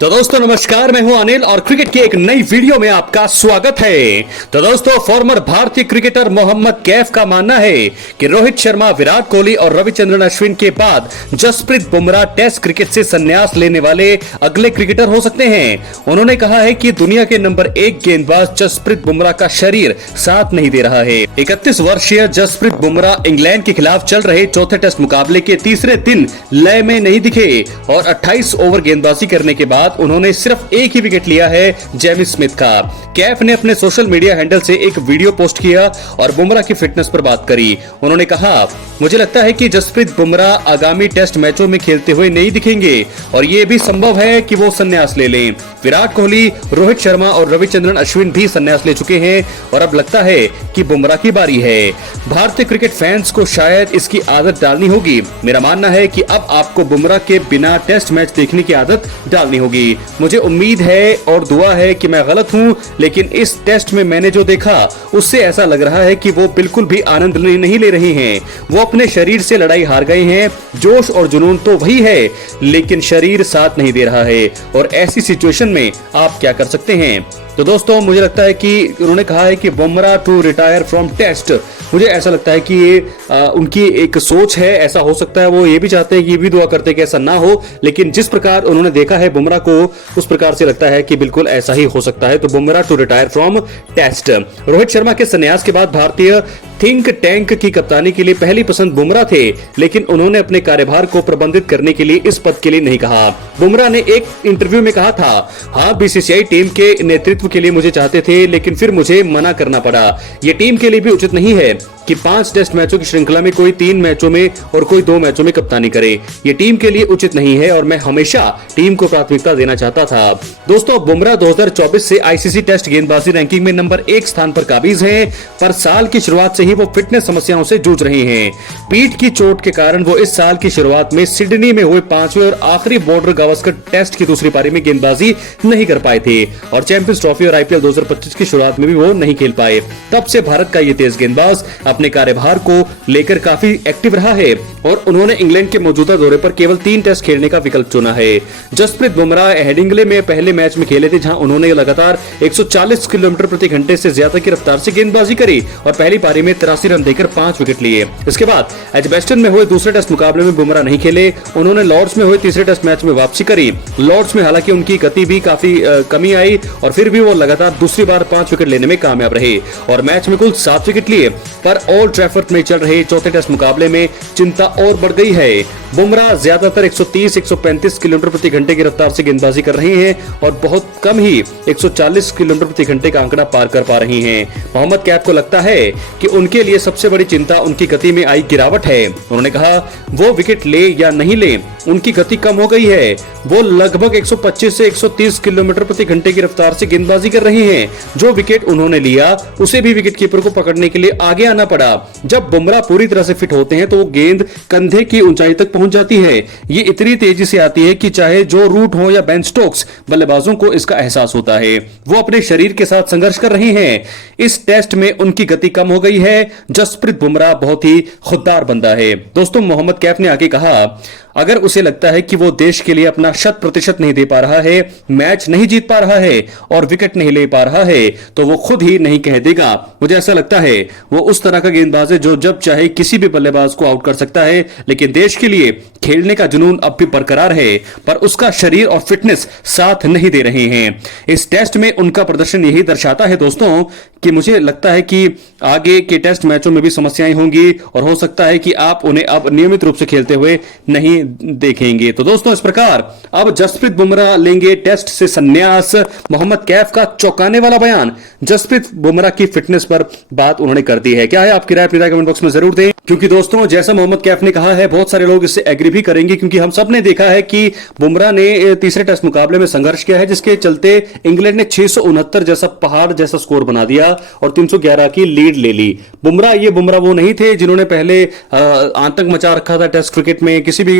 तो दोस्तों नमस्कार, मैं हूं अनिल और क्रिकेट की एक नई वीडियो में आपका स्वागत है। तो दोस्तों फॉर्मर भारतीय क्रिकेटर मोहम्मद कैफ का मानना है कि रोहित शर्मा, विराट कोहली और रविचंद्रन अश्विन के बाद जसप्रीत बुमराह टेस्ट क्रिकेट से संन्यास लेने वाले अगले क्रिकेटर हो सकते हैं। उन्होंने कहा है कि दुनिया के नंबर 1 गेंदबाज जसप्रीत बुमराह का शरीर साथ नहीं दे रहा है। 31 वर्षीय जसप्रीत बुमराह इंग्लैंड के खिलाफ चल रहे चौथे टेस्ट मुकाबले के तीसरे दिन लय में नहीं दिखे और 28 ओवर गेंदबाजी करने के बाद उन्होंने सिर्फ एक ही विकेट लिया है, जेमी स्मिथ का। कैफ ने अपने सोशल मीडिया हैंडल से एक वीडियो पोस्ट किया और बुमराह की फिटनेस पर बात करी। उन्होंने कहा, मुझे लगता है कि जसप्रीत बुमराह आगामी टेस्ट मैचों में खेलते हुए नहीं दिखेंगे और ये भी संभव है कि वो संन्यास ले लें। विराट कोहली, रोहित शर्मा और रविचंद्रन अश्विन भी संन्यास ले चुके हैं और अब लगता है कि बुमराह की बारी है। भारतीय क्रिकेट फैंस को शायद इसकी आदत डालनी होगी। मेरा मानना है कि अब आपको बुमराह के बिना टेस्ट मैच देखने की आदत डालनी होगी। मुझे उम्मीद है और दुआ है कि मैं गलत हूं, लेकिन इस टेस्ट में मैंने जो देखा उससे ऐसा लग रहा है कि वो बिल्कुल भी आनंद नहीं ले रहे हैं। वो अपने शरीर से लड़ाई हार गए हैं। जोश और जुनून तो वही है, लेकिन शरीर साथ नहीं दे रहा है और ऐसी सिचुएशन में आप क्या कर सकते हैं। तो दोस्तों मुझे लगता है कि उन्होंने कहा है कि Bumrah to retire from test. मुझे ऐसा लगता है कि ये उनकी एक सोच है। ऐसा हो सकता है वो ये भी चाहते हैं, ये भी दुआ करते हैं कि ऐसा ना हो, लेकिन जिस प्रकार उन्होंने देखा है बुमराह को उस प्रकार से लगता है कि बिल्कुल ऐसा ही हो सकता है। तो Bumrah to retire from test. Rohit Sharma के संन्यास के बाद भारतीय थिंक टैंक की कप्तानी के लिए पहली पसंद बुमराह थे, लेकिन उन्होंने अपने कार्यभार को प्रबंधित करने के लिए इस पद के लिए नहीं कहा। बुमराह ने एक इंटरव्यू में कहा था, हाँ बीसीसीआई टीम के नेतृत्व के लिए मुझे चाहते थे, लेकिन फिर मुझे मना करना पड़ा। यह टीम के लिए भी उचित नहीं है कि 5 टेस्ट मैचों की श्रृंखला में कोई 3 मैचों में और कोई 2 मैचों में कप्तानी करे। यह टीम के लिए उचित नहीं है और मैं हमेशा टीम को प्राथमिकता देना चाहता था। दोस्तों बुमराह 2024 से आईसीसी टेस्ट गेंदबाजी रैंकिंग में नंबर 1 स्थान पर काबिज हैं, पर साल की शुरुआत से ही वो फिटनेस समस्याओं से जूझ रहे हैं। पीठ की चोट के कारण वो इस साल की शुरुआत में सिडनी में हुए 5वें और आखिरी बॉर्डर गावस्कर टेस्ट की दूसरी पारी में गेंदबाजी नहीं कर पाए थे और चैंपियंस ट्रॉफी और आईपीएल 2025 की शुरुआत में भी वो नहीं खेल पाए। तब से भारत का ये तेज गेंदबाज अपने कार्यभार को लेकर काफी एक्टिव रहा है और उन्होंने इंग्लैंड के मौजूदा दौरे पर केवल 3 टेस्ट खेलने का विकल्प चुना है। जसप्रीत बुमराह हेडिंग्ले में पहले मैच में खेले थे, जहां उन्होंने लगातार 140 किलोमीटर प्रति घंटे से ज्यादा की रफ्तार से गेंदबाजी करी और पहली पारी में 83 रन देकर 5 विकेट लिए। इसके बाद एजबेस्टन में हुए दूसरे टेस्ट मुकाबले में बुमराह नहीं खेले। उन्होंने लॉर्ड्स में हुए तीसरे टेस्ट मैच में वापसी करी। लॉर्ड्स में हालांकि उनकी गति भी काफी कमी आई और फिर भी वो लगातार दूसरी बार 5 विकेट लेने में कामयाब रहे और मैच में कुल 7 विकेट लिए। पर ओल्ड ट्रैफर्ड में चल रहे चौथे टेस्ट मुकाबले में चिंता और बढ़ गई है। बुमराह ज्यादातर 130-135 किलोमीटर प्रति घंटे की रफ्तार से गेंदबाजी कर रहे हैं और बहुत कम ही 140 किलोमीटर प्रति घंटे का आंकड़ा पार कर पा रही हैं। मोहम्मद कैफ को लगता है कि उनके लिए सबसे बड़ी चिंता उनकी गति में आई गिरावट है। उन्होंने कहा, वो विकेट ले या नहीं ले, उनकी गति कम हो गई है। वो लगभग 125 से 130 किलोमीटर प्रति घंटे की रफ्तार से गेंदबाजी कर रहे हैं। जो विकेट उन्होंने लिया उसे भी विकेट कीपर को पकड़ने के लिए आगे आना पड़ा। जब बुमराह पूरी तरह से फिट होते हैं तो वो गेंद कंधे की ऊंचाई तक पहुंच जाती है। ये इतनी तेजी से आती है कि चाहे जो रूट हो या बेन स्टोक्स, बल्लेबाजों को इसका एहसास होता है। वो अपने शरीर के साथ संघर्ष कर रहे हैं। इस टेस्ट में उनकी गति कम हो गई है। जसप्रीत बुमराह बहुत ही खुददार बंदा है। दोस्तों मोहम्मद कैफ ने आगे कहा, अगर उसे लगता है कि वो देश के लिए अपना 100% नहीं दे पा रहा है, मैच नहीं जीत पा रहा है और विकेट नहीं ले पा रहा है, तो वो खुद ही नहीं कह देगा। मुझे ऐसा लगता है वो उस तरह का गेंदबाज है जो जब चाहे किसी भी बल्लेबाज को आउट कर सकता है, लेकिन देश के लिए खेलने का जुनून अब भी बरकरार है, पर उसका शरीर और फिटनेस साथ नहीं दे रहे हैं। इस टेस्ट में उनका प्रदर्शन यही दर्शाता है दोस्तों कि मुझे लगता है कि आगे के टेस्ट मैचों में भी समस्याएं होंगी और हो सकता है कि आप उन्हें अब नियमित रूप से खेलते हुए नहीं देखेंगे। तो दोस्तों इस प्रकार अब जसप्रीत बुमराह लेंगे टेस्ट से संन्यास। मोहम्मद कैफ का चौंकाने वाला बयान। जसप्रीत बुमराह की फिटनेस पर बात उन्होंने कर दी है। क्या है आपकी राय? अपनी राय कमेंट बॉक्स में जरूर दें, क्योंकि दोस्तों जैसा मोहम्मद कैफ ने कहा है बहुत सारे लोग इससे एग्री भी करेंगे, क्योंकि हम सब ने देखा है कि बुमराह ने तीसरे टेस्ट मुकाबले में संघर्ष किया है, जिसके चलते इंग्लैंड ने 669 जैसा पहाड़ जैसा स्कोर बना दिया और 311 की लीड ले ली। बुमराह वो नहीं थे जिन्होंने पहले आतंक मचा रखा था टेस्ट क्रिकेट में, किसी भी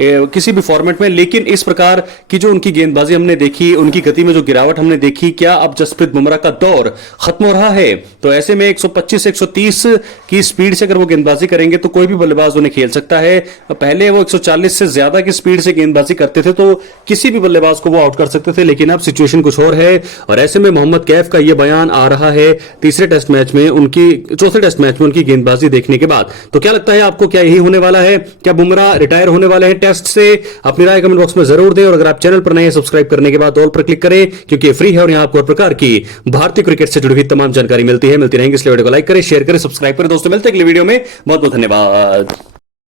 किसी भी फॉर्मेट में, लेकिन इस प्रकार की जो उनकी गेंदबाजी हमने देखी, उनकी गति में जो गिरावट हमने देखी, क्या अब जसप्रीत बुमराह का दौर खत्म हो रहा है? तो ऐसे में 125 130 की स्पीड से अगर वो गेंदबाजी करेंगे तो कोई भी बल्लेबाज उन्हें खेल सकता है। पहले वो 140 से ज्यादा की स्पीड से गेंदबाजी करते थे तो किसी भी बल्लेबाज को वो आउट कर सकते थे, लेकिन अब सिचुएशन कुछ और है। और ऐसे में मोहम्मद कैफ का यह बयान आ रहा है तीसरे टेस्ट मैच में चौथे टेस्ट मैच में उनकी गेंदबाजी देखने के बाद। तो क्या लगता है आपको, क्या यही होने वाला है? क्या बुमराह रिटायर होने वाले हैं टेस्ट से? अपनी राय कमेंट बॉक्स में जरूर दें, और अगर आप चैनल पर नए हैं सब्सक्राइब करने के बाद ऑल पर क्लिक करें, क्योंकि ये फ्री है और यहां आपको हर प्रकार की भारतीय क्रिकेट से जुड़ी हुई तमाम जानकारी मिलती रहेंगी। इसलिए वीडियो को लाइक करें, शेयर करें, सब्सक्राइब करें। दोस्तों मिलते हैं अगले वीडियो में। बहुत बहुत धन्यवाद।